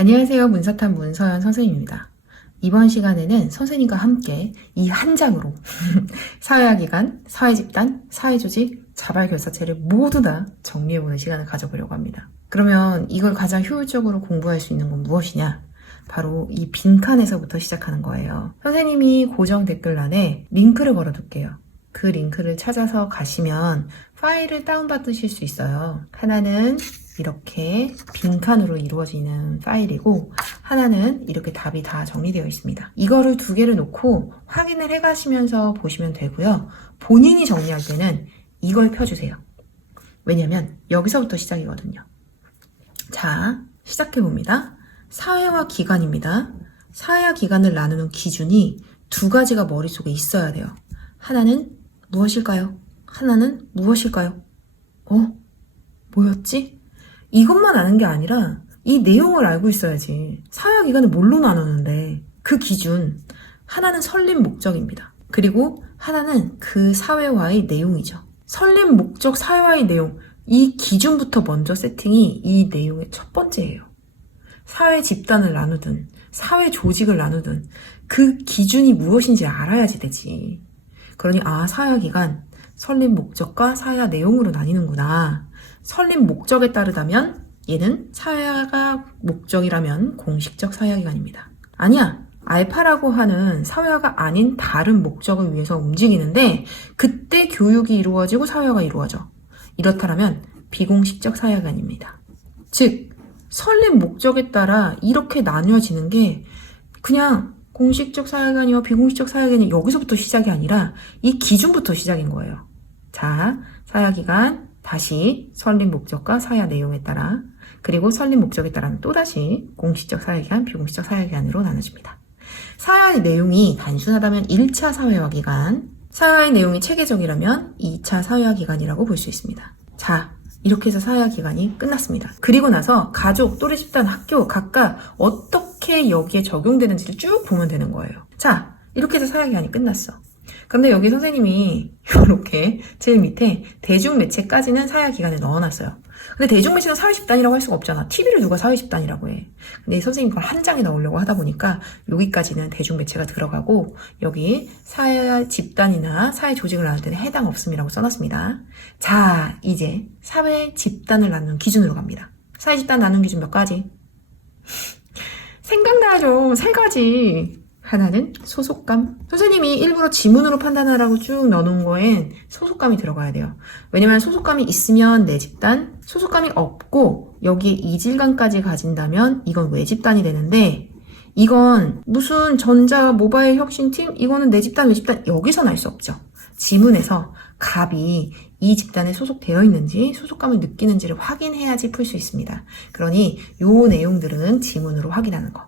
안녕하세요. 문사탄 문서연 선생님입니다. 이번 시간에는 선생님과 함께 이 한 장으로 사회화기관, 사회집단, 사회조직, 자발결사체를 모두 다 정리해보는 시간을 가져보려고 합니다. 그러면 이걸 가장 효율적으로 공부할 수 있는 건 무엇이냐? 바로 이 빈칸에서부터 시작하는 거예요. 선생님이 고정 댓글란에 링크를 걸어둘게요. 그 링크를 찾아서 가시면 파일을 다운받으실 수 있어요. 하나는 이렇게 빈칸으로 이루어지는 파일이고 하나는 이렇게 답이 다 정리되어 있습니다. 이거를 두 개를 놓고 확인을 해가시면서 보시면 되고요. 본인이 정리할 때는 이걸 펴주세요. 왜냐면 여기서부터 시작이거든요. 자, 시작해봅니다. 사회화 기간입니다. 사회화 기간을 나누는 기준이 두 가지가 머릿속에 있어야 돼요. 하나는 무엇일까요? 하나는 무엇일까요? 뭐였지? 이것만 아는 게 아니라 이 내용을 알고 있어야지. 사회화 기간을 뭘로 나누는데 그 기준 하나는 설립 목적입니다. 그리고 하나는 그 사회화의 내용이죠. 설립 목적 사회화의 내용 이 기준부터 먼저 세팅이 이 내용의 첫 번째예요. 사회 집단을 나누든 사회 조직을 나누든 그 기준이 무엇인지 알아야지 되지. 그러니 사회화 기간 설립 목적과 사회화 내용으로 나뉘는구나. 설립 목적에 따르다면 얘는 사회화가 목적이라면 공식적 사회화 기간입니다. 아니야. 알파라고 하는 사회화가 아닌 다른 목적을 위해서 움직이는데 그때 교육이 이루어지고 사회화가 이루어져. 이렇다면 비공식적 사회화 기간입니다. 즉 설립 목적에 따라 이렇게 나뉘어지는 게 그냥 공식적 사회기관이와 비공식적 사회기관이 여기서부터 시작이 아니라 이 기준부터 시작인 거예요. 자, 사회기관 다시 설립 목적과 사회화 내용에 따라 그리고 설립 목적에 따라는 또다시 공식적 사회기관, 비공식적 사회기관으로 나눠집니다. 사회화의 내용이 단순하다면 1차 사회화 기간, 사회화의 내용이 체계적이라면 2차 사회화 기간이라고 볼 수 있습니다. 자, 이렇게 해서 사회화 기간이 끝났습니다. 그리고 나서 가족, 또래 집단, 학교 각각 어떻게 여기에 적용되는지를 쭉 보면 되는 거예요. 자, 이렇게 해서 사회화 기간이 끝났어. 그런데 여기 선생님이 이렇게 제일 밑에 대중매체까지는 사회화 기간에 넣어놨어요. 근데 대중매체는 사회집단이라고 할 수가 없잖아. TV를 누가 사회집단이라고 해. 근데 선생님이 그걸 한 장에 넣으려고 하다 보니까 여기까지는 대중매체가 들어가고 여기 사회집단이나 사회조직을 나눌 때는 해당 없음이라고 써놨습니다. 자, 이제 사회집단을 나누는 기준으로 갑니다. 사회집단 나누는 기준 몇 가지? 생각나죠? 3가지. 하나는 소속감. 선생님이 일부러 지문으로 판단하라고 쭉 넣어놓은 거엔 소속감이 들어가야 돼요. 왜냐면 소속감이 있으면 내 집단, 소속감이 없고 여기에 이질감까지 가진다면 이건 외집단이 되는데 이건 무슨 전자 모바일 혁신팀? 이거는 내 집단, 외집단 여기서는 알 수 없죠. 지문에서 갑이 이 집단에 소속되어 있는지 소속감을 느끼는지를 확인해야지 풀 수 있습니다. 그러니 요 내용들은 지문으로 확인하는 거.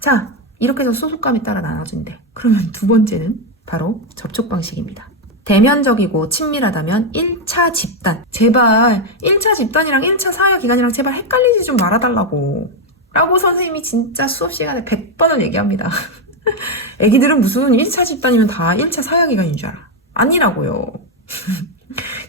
자, 이렇게 해서 소속감에 따라 나눠진대. 그러면 두 번째는 바로 접촉 방식입니다. 대면적이고 친밀하다면 1차 집단. 제발 1차 집단이랑 1차 사회화 기간이랑 제발 헷갈리지 좀 말아달라고. 라고 선생님이 진짜 수업 시간에 100번을 얘기합니다. 애기들은 무슨 1차 집단이면 다 1차 사회화 기간인 줄 알아. 아니라고요.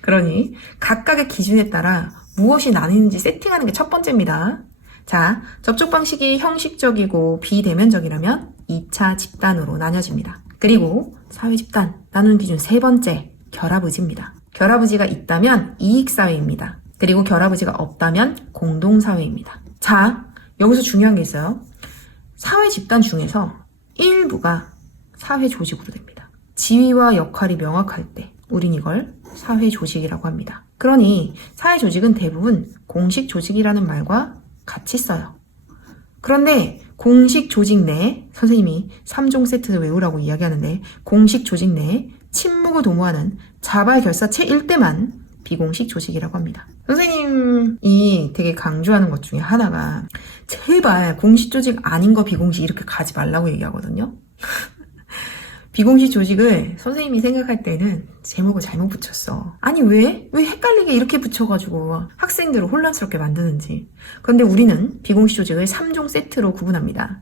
그러니 각각의 기준에 따라 무엇이 나뉘는지 세팅하는 게 첫 번째입니다. 자, 접촉 방식이 형식적이고 비대면적이라면 2차 집단으로 나뉘어집니다. 그리고 사회집단 나누는 기준 3번째, 결합의지입니다. 결합의지가 있다면 이익사회입니다. 그리고 결합의지가 없다면 공동사회입니다. 자, 여기서 중요한 게 있어요. 사회집단 중에서 일부가 사회조직으로 됩니다. 지위와 역할이 명확할 때 우린 이걸 사회조직이라고 합니다. 그러니 사회조직은 대부분 공식조직이라는 말과 같이 써요. 그런데 공식 조직 내에 선생님이 3종 세트를 외우라고 이야기하는데 공식 조직 내에 친목을 도모하는 자발결사체일 때만 비공식 조직이라고 합니다. 선생님이 되게 강조하는 것 중에 하나가 제발 공식 조직 아닌 거 비공식 이렇게 가지 말라고 얘기하거든요. 비공식 조직을 선생님이 생각할 때는 제목을 잘못 붙였어. 아니 왜 헷갈리게 이렇게 붙여가지고 학생들을 혼란스럽게 만드는지. 그런데 우리는 비공식 조직을 3종 세트로 구분합니다.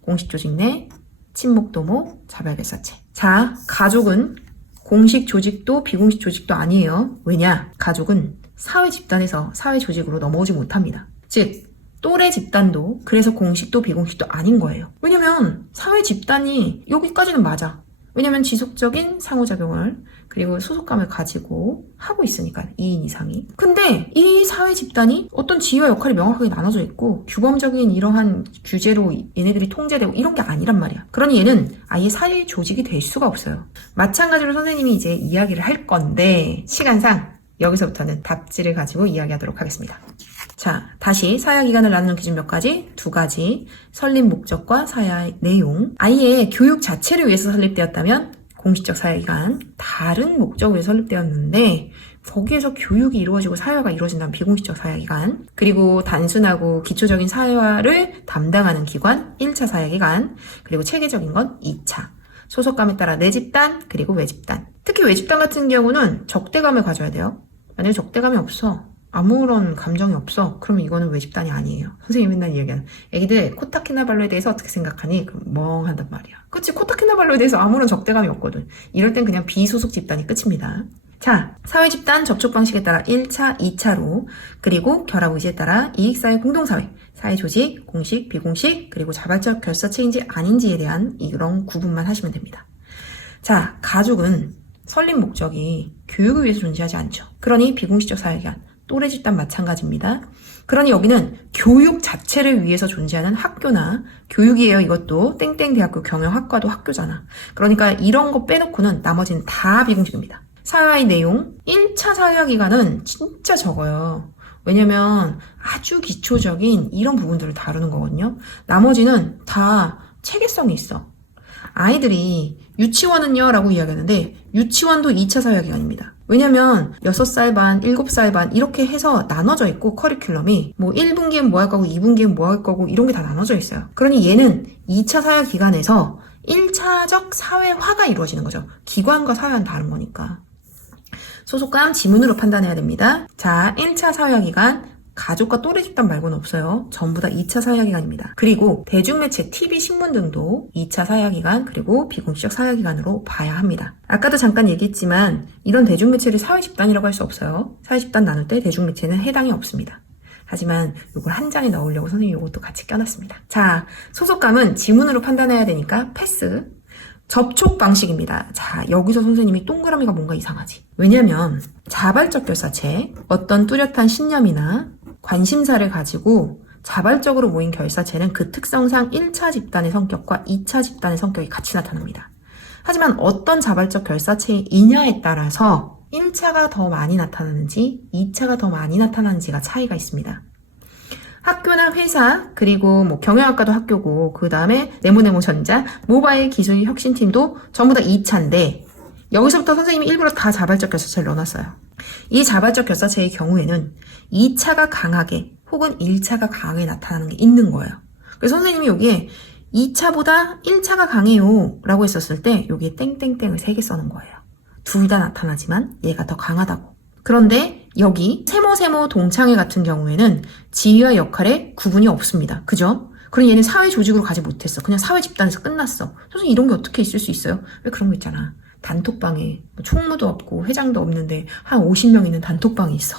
공식 조직 내, 친목도모, 자발결사체. 자, 가족은 공식 조직도 비공식 조직도 아니에요. 왜냐? 가족은 사회 집단에서 사회 조직으로 넘어오지 못합니다. 즉 또래 집단도 그래서 공식도 비공식도 아닌 거예요. 왜냐면 사회 집단이 여기까지는 맞아. 왜냐면 지속적인 상호작용을 그리고 소속감을 가지고 하고 있으니까 2인 이상이. 근데 이 사회 집단이 어떤 지위와 역할이 명확하게 나눠져 있고 규범적인 이러한 규제로 얘네들이 통제되고 이런 게 아니란 말이야. 그러니 얘는 아예 사회 조직이 될 수가 없어요. 마찬가지로 선생님이 이제 이야기를 할 건데 시간상 여기서부터는 답지를 가지고 이야기하도록 하겠습니다. 자, 다시 사회기관을 나누는 기준 몇 가지? 2가지. 설립 목적과 사회 내용. 아예 교육 자체를 위해서 설립되었다면 공식적 사회기관, 다른 목적으로 위해서 설립되었는데 거기에서 교육이 이루어지고 사회화가 이루어진다면 비공식적 사회기관. 그리고 단순하고 기초적인 사회화를 담당하는 기관, 1차 사회기관. 그리고 체계적인 건 2차. 소속감에 따라 내 집단, 그리고 외집단. 특히 외집단 같은 경우는 적대감을 가져야 돼요. 만약에 적대감이 없어, 아무런 감정이 없어, 그러면 이거는 외집단이 아니에요. 선생님이 맨날 얘기하는 애기들 코타키나발루에 대해서 어떻게 생각하니? 멍한단 말이야. 그치, 코타키나발루에 대해서 아무런 적대감이 없거든. 이럴 땐 그냥 비소속 집단이 끝입니다. 자, 사회집단 접촉 방식에 따라 1차, 2차로 그리고 결합 의지에 따라 이익사회 공동사회, 사회조직, 공식, 비공식, 그리고 자발적 결사체인지 아닌지에 대한 이런 구분만 하시면 됩니다. 자, 가족은 설립 목적이 교육을 위해서 존재하지 않죠. 그러니 비공식적 사회기관, 또래 집단 마찬가지입니다. 그러니 여기는 교육 자체를 위해서 존재하는 학교나 교육이에요. 이것도 땡땡 대학교 경영학과도 학교잖아. 그러니까 이런 거 빼놓고는 나머지는 다 비공식입니다. 사회화의 내용, 1차 사회화 기간은 진짜 적어요. 왜냐면 아주 기초적인 이런 부분들을 다루는 거거든요. 나머지는 다 체계성이 있어. 아이들이 유치원은요 라고 이야기하는데 유치원도 2차 사회기관입니다. 왜냐면 6살 반, 7살 반 이렇게 해서 나눠져 있고 커리큘럼이 뭐 1분기엔 뭐 할 거고 2분기엔 뭐 할 거고 이런 게 다 나눠져 있어요. 그러니 얘는 2차 사회기관에서 1차적 사회화가 이루어지는 거죠. 기관과 사회와는 다른 거니까. 소속감 지문으로 판단해야 됩니다. 자, 1차 사회화기관 가족과 또래 집단 말고는 없어요. 전부 다 2차 사회화기관입니다. 그리고 대중매체, TV, 신문 등도 2차 사회화기관 그리고 비공식적 사회화기관으로 봐야 합니다. 아까도 잠깐 얘기했지만 이런 대중매체를 사회집단이라고 할 수 없어요. 사회집단 나눌 때 대중매체는 해당이 없습니다. 하지만 이걸 한 장에 넣으려고 선생님이 이것도 같이 껴놨습니다. 자, 소속감은 지문으로 판단해야 되니까 패스. 접촉 방식입니다. 자, 여기서 선생님이 동그라미가 뭔가 이상하지. 왜냐면 자발적 결사체, 어떤 뚜렷한 신념이나 관심사를 가지고 자발적으로 모인 결사체는 그 특성상 1차 집단의 성격과 2차 집단의 성격이 같이 나타납니다. 하지만 어떤 자발적 결사체이냐에 따라서 1차가 더 많이 나타나는지 2차가 더 많이 나타나는지가 차이가 있습니다. 학교나 회사, 그리고 뭐 경영학과도 학교고, 그 다음에 네모네모전자, 모바일 기술 혁신팀도 전부 다 2차인데, 여기서부터 선생님이 일부러 다 자발적 결사체를 넣어놨어요. 이 자발적 결사체의 경우에는 2차가 강하게, 혹은 1차가 강하게 나타나는 게 있는 거예요. 그래서 선생님이 여기에 2차보다 1차가 강해요 라고 했었을 때, 여기에 땡땡땡을 3개 써는 거예요. 둘 다 나타나지만 얘가 더 강하다고. 그런데 여기 세모 동창회 같은 경우에는 지위와 역할에 구분이 없습니다. 그죠? 그럼 얘는 사회 조직으로 가지 못했어. 그냥 사회 집단에서 끝났어. 선생님 이런 게 어떻게 있을 수 있어요? 왜 그런 거 있잖아. 단톡방에 총무도 없고 회장도 없는데 한 50명 있는 단톡방이 있어.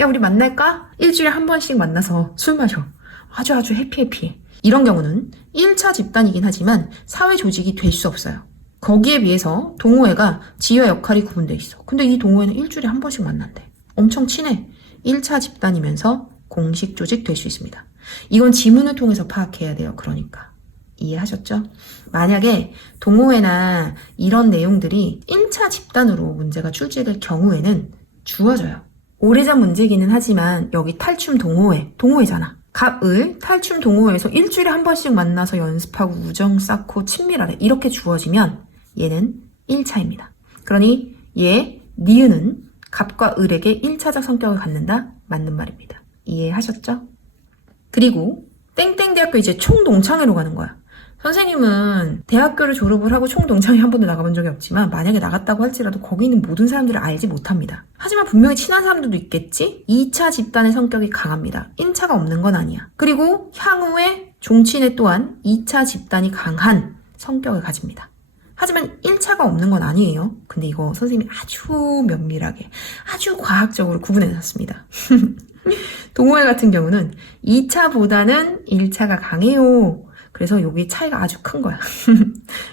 야, 우리 만날까? 일주일에 한 번씩 만나서 술 마셔. 아주 해피해. 이런 경우는 1차 집단이긴 하지만 사회 조직이 될 수 없어요. 거기에 비해서 동호회가 지위와 역할이 구분되어 있어. 근데 이 동호회는 일주일에 한 번씩 만난대. 엄청 친해. 1차 집단이면서 공식 조직 될 수 있습니다. 이건 지문을 통해서 파악해야 돼요. 그러니까. 이해하셨죠? 만약에 동호회나 이런 내용들이 1차 집단으로 문제가 출제될 경우에는 주어져요. 오래전 문제기는 하지만 여기 탈춤 동호회잖아. 갑을 탈춤 동호회에서 일주일에 한 번씩 만나서 연습하고 우정 쌓고 친밀하래. 이렇게 주어지면 얘는 1차입니다. 그러니 니은은 갑과 을에게 1차적 성격을 갖는다? 맞는 말입니다. 이해하셨죠? 그리고 땡땡대학교 이제 총동창회로 가는 거야. 선생님은 대학교를 졸업을 하고 총동창회 한 번도 나가본 적이 없지만 만약에 나갔다고 할지라도 거기 있는 모든 사람들을 알지 못합니다. 하지만 분명히 친한 사람들도 있겠지? 2차 집단의 성격이 강합니다. 1차가 없는 건 아니야. 그리고 향후에 종친회 또한 2차 집단이 강한 성격을 가집니다. 하지만 1차가 없는 건 아니에요. 근데 이거 선생님이 아주 면밀하게, 아주 과학적으로 구분해놨습니다. 동호회 같은 경우는 2차보다는 1차가 강해요. 그래서 여기 차이가 아주 큰 거야.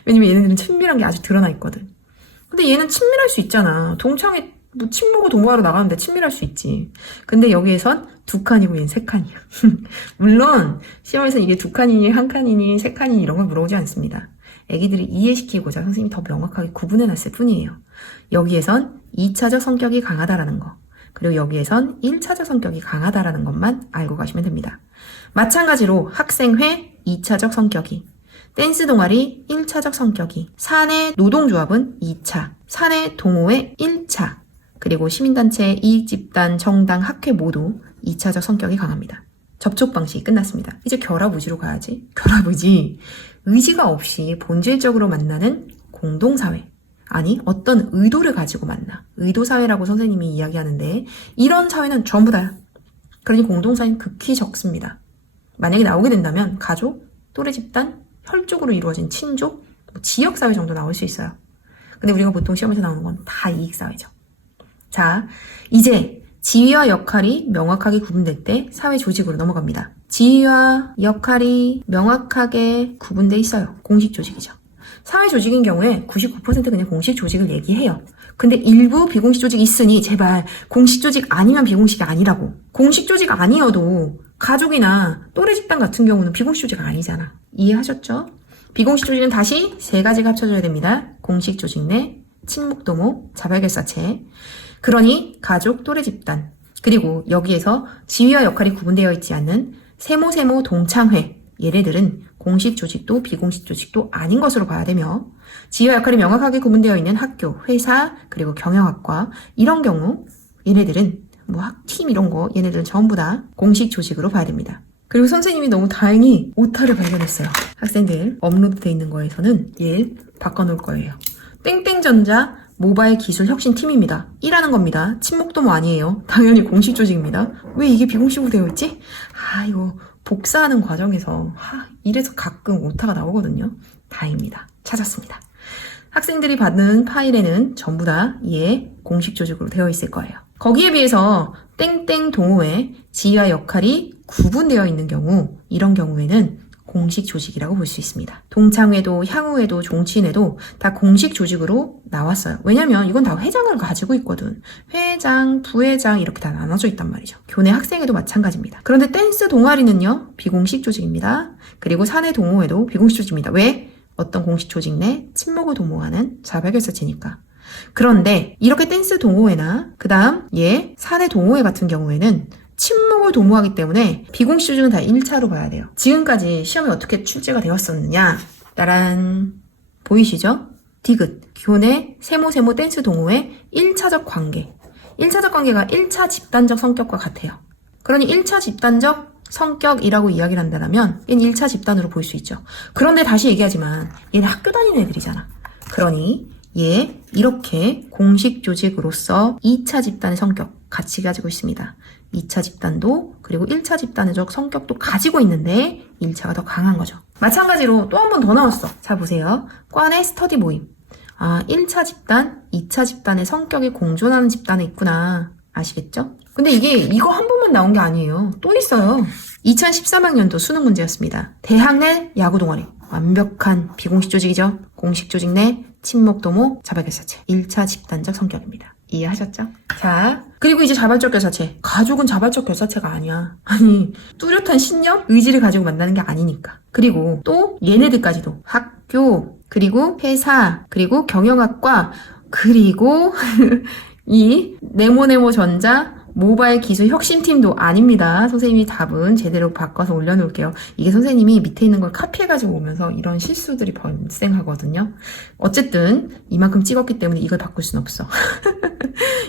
왜냐면 얘네들은 친밀한 게 아주 드러나 있거든. 근데 얘는 친밀할 수 있잖아. 동창회 뭐 친모고 동호하러 나가는데 친밀할 수 있지. 근데 여기에선 2칸이고 얘는 3칸이야. 물론 시험에서 이게 2칸이니 1칸이니 3칸이니 이런 걸 물어보지 않습니다. 애기들이 이해시키고자 선생님이 더 명확하게 구분해놨을 뿐이에요. 여기에선 2차적 성격이 강하다라는 거, 그리고 여기에선 1차적 성격이 강하다라는 것만 알고 가시면 됩니다. 마찬가지로 학생회 2차적 성격이, 댄스 동아리 1차적 성격이, 사내 노동조합은 2차, 사내 동호회 1차, 그리고 시민단체, 이익집단, 정당, 학회 모두 2차적 성격이 강합니다. 접촉 방식이 끝났습니다. 이제 결합의지로 가야지. 결합의지. 의지가 없이 본질적으로 만나는 공동사회. 아니, 어떤 의도를 가지고 만나. 의도사회라고 선생님이 이야기하는데 이런 사회는 전부 다야. 그러니 공동사회는 극히 적습니다. 만약에 나오게 된다면 가족, 또래 집단, 혈족으로 이루어진 친족, 지역사회 정도 나올 수 있어요. 근데 우리가 보통 시험에서 나오는 건 다 이익사회죠. 자, 이제 지위와 역할이 명확하게 구분될 때 사회 조직으로 넘어갑니다. 지위와 역할이 명확하게 구분돼 있어요. 공식 조직이죠. 사회 조직인 경우에 99% 그냥 공식 조직을 얘기해요. 근데 일부 비공식 조직이 있으니 제발 공식 조직 아니면 비공식이 아니라고. 공식 조직 아니어도 가족이나 또래 집단 같은 경우는 비공식 조직 아니잖아. 이해하셨죠? 비공식 조직은 다시 3가지가 합쳐져야 됩니다. 공식 조직 내 친목도모, 자발결사체. 그러니 가족, 또래 집단, 그리고 여기에서 지위와 역할이 구분되어 있지 않는 세모, 동창회, 얘네들은 공식 조직도 비공식 조직도 아닌 것으로 봐야 되며, 지위와 역할이 명확하게 구분되어 있는 학교, 회사, 그리고 경영학과, 이런 경우 얘네들은 뭐 학팀 이런 거 얘네들은 전부 다 공식 조직으로 봐야 됩니다. 그리고 선생님이 너무 다행히 오타를 발견했어요. 학생들 업로드되어 있는 거에서는 얘 바꿔놓을 거예요. 땡땡전자 모바일 기술 혁신 팀입니다. 일하는 겁니다. 친목도모 아니에요. 당연히 공식 조직입니다. 왜 이게 비공식으로 되어 있지? 이거 복사하는 과정에서 이래서 가끔 오타가 나오거든요. 다행입니다. 찾았습니다. 학생들이 받는 파일에는 전부 다 공식 조직으로 되어 있을 거예요. 거기에 비해서 땡땡 동호회 지위와 역할이 구분되어 있는 경우, 이런 경우에는 공식 조직이라고 볼 수 있습니다. 동창회도 향후회도 종친회도 다 공식 조직으로 나왔어요. 왜냐면 이건 다 회장을 가지고 있거든. 회장, 부회장 이렇게 다 나눠져 있단 말이죠. 교내 학생회도 마찬가지입니다. 그런데 댄스 동아리는요, 비공식 조직입니다. 그리고 사내 동호회도 비공식 조직입니다. 왜? 어떤 공식 조직 내 친목을 도모하는 자발결사체니까. 그런데 이렇게 댄스 동호회나 그 다음 사내 동호회 같은 경우에는 친목을 도모하기 때문에 비공식 조직은 다 1차로 봐야 돼요. 지금까지 시험이 어떻게 출제가 되었었느냐? 따란, 보이시죠? 디귿, 교내 세모 댄스 동호회 1차적 관계. 1차적 관계가 1차 집단적 성격과 같아요. 그러니 1차 집단적 성격이라고 이야기를 한다면 얘는 1차 집단으로 볼 수 있죠. 그런데 다시 얘기하지만 얘는 학교 다니는 애들이잖아. 그러니 이렇게 공식 조직으로서 2차 집단의 성격 같이 가지고 있습니다. 2차 집단도 그리고 1차 집단적 성격도 가지고 있는데 1차가 더 강한 거죠. 마찬가지로 또 한 번 더 나왔어. 자 보세요. 과내 스터디 모임. 1차 집단, 2차 집단의 성격이 공존하는 집단이 있구나. 아시겠죠? 근데 이거 한 번만 나온 게 아니에요. 또 있어요. 2013학년도 수능 문제였습니다. 대학 내 야구 동아리. 완벽한 비공식 조직이죠. 공식 조직 내 친목도모, 자발결사체. 1차 집단적 성격입니다. 이해하셨죠? 자, 그리고 이제 자발적 결사체. 가족은 자발적 결사체가 아니야. 아니, 뚜렷한 신념, 의지를 가지고 만나는 게 아니니까. 그리고 또 얘네들까지도 학교, 그리고 회사, 그리고 경영학과, 그리고 이 네모네모 전자 모바일 기술 혁신팀도 아닙니다. 선생님이 답은 제대로 바꿔서 올려놓을게요. 이게 선생님이 밑에 있는 걸 카피해가지고 오면서 이런 실수들이 발생하거든요. 어쨌든 이만큼 찍었기 때문에 이걸 바꿀 순 없어.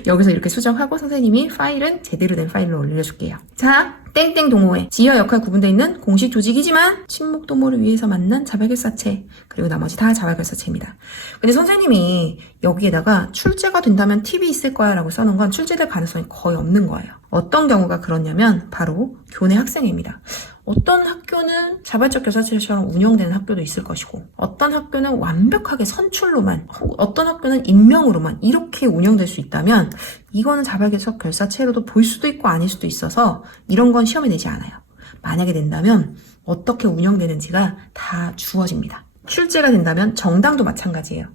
여기서 이렇게 수정하고 선생님이 파일은 제대로 된 파일로 올려줄게요. 자, 땡땡 동호회. 지위와 역할 구분되어 있는 공식 조직이지만 친목 도모를 위해서 만난 자발결사체. 그리고 나머지 다 자발결사체입니다. 근데 선생님이 여기에다가 출제가 된다면 팁이 있을 거야 라고 써놓은 건 출제될 가능성이 거의 없는 거예요. 어떤 경우가 그렇냐면 바로 교내 학생회입니다. 어떤 학교는 자발적 교사체처럼 운영되는 학교도 있을 것이고 어떤 학교는 완벽하게 선출로만 어떤 학교는 임명으로만 이렇게 운영될 수 있다면 이거는 자발적 교사체로도 볼 수도 있고 아닐 수도 있어서 이런 건 시험에 내지 않아요. 만약에 된다면 어떻게 운영되는지가 다 주어집니다. 출제가 된다면 정당도 마찬가지예요.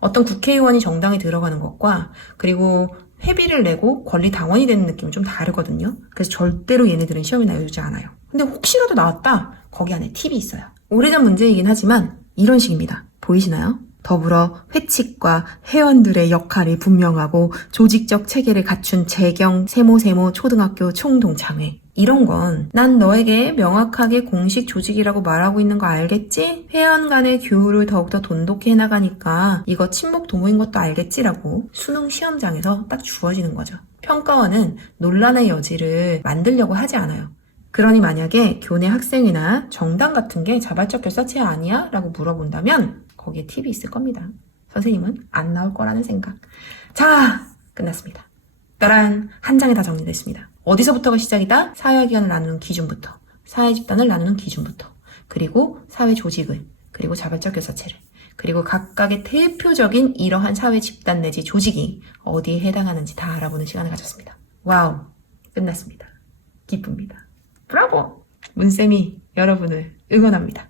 어떤 국회의원이 정당에 들어가는 것과 그리고 회비를 내고 권리 당원이 되는 느낌은 좀 다르거든요. 그래서 절대로 얘네들은 시험에 나오지 않아요. 근데 혹시라도 나왔다? 거기 안에 팁이 있어요. 오래전 문제이긴 하지만 이런 식입니다. 보이시나요? 더불어 회칙과 회원들의 역할이 분명하고 조직적 체계를 갖춘 재경, 세모 초등학교 총동창회. 이런 건 난 너에게 명확하게 공식 조직이라고 말하고 있는 거 알겠지? 회원 간의 교우를 더욱더 돈독히 해나가니까 이거 친목 도모인 것도 알겠지라고 수능 시험장에서 딱 주어지는 거죠. 평가원은 논란의 여지를 만들려고 하지 않아요. 그러니 만약에 교내 학생이나 정당 같은 게 자발적 교사체 아니야? 라고 물어본다면 거기에 팁이 있을 겁니다. 선생님은 안 나올 거라는 생각. 자, 끝났습니다. 따란 한 장에 다 정리됐습니다. 어디서부터가 시작이다? 사회학위원을 나누는 기준부터, 사회 집단을 나누는 기준부터, 그리고 사회 조직을, 그리고 자발적 교사체를, 그리고 각각의 대표적인 이러한 사회 집단 내지 조직이 어디에 해당하는지 다 알아보는 시간을 가졌습니다. 와우, 끝났습니다. 기쁩니다. 브라보! 문쌤이 여러분을 응원합니다.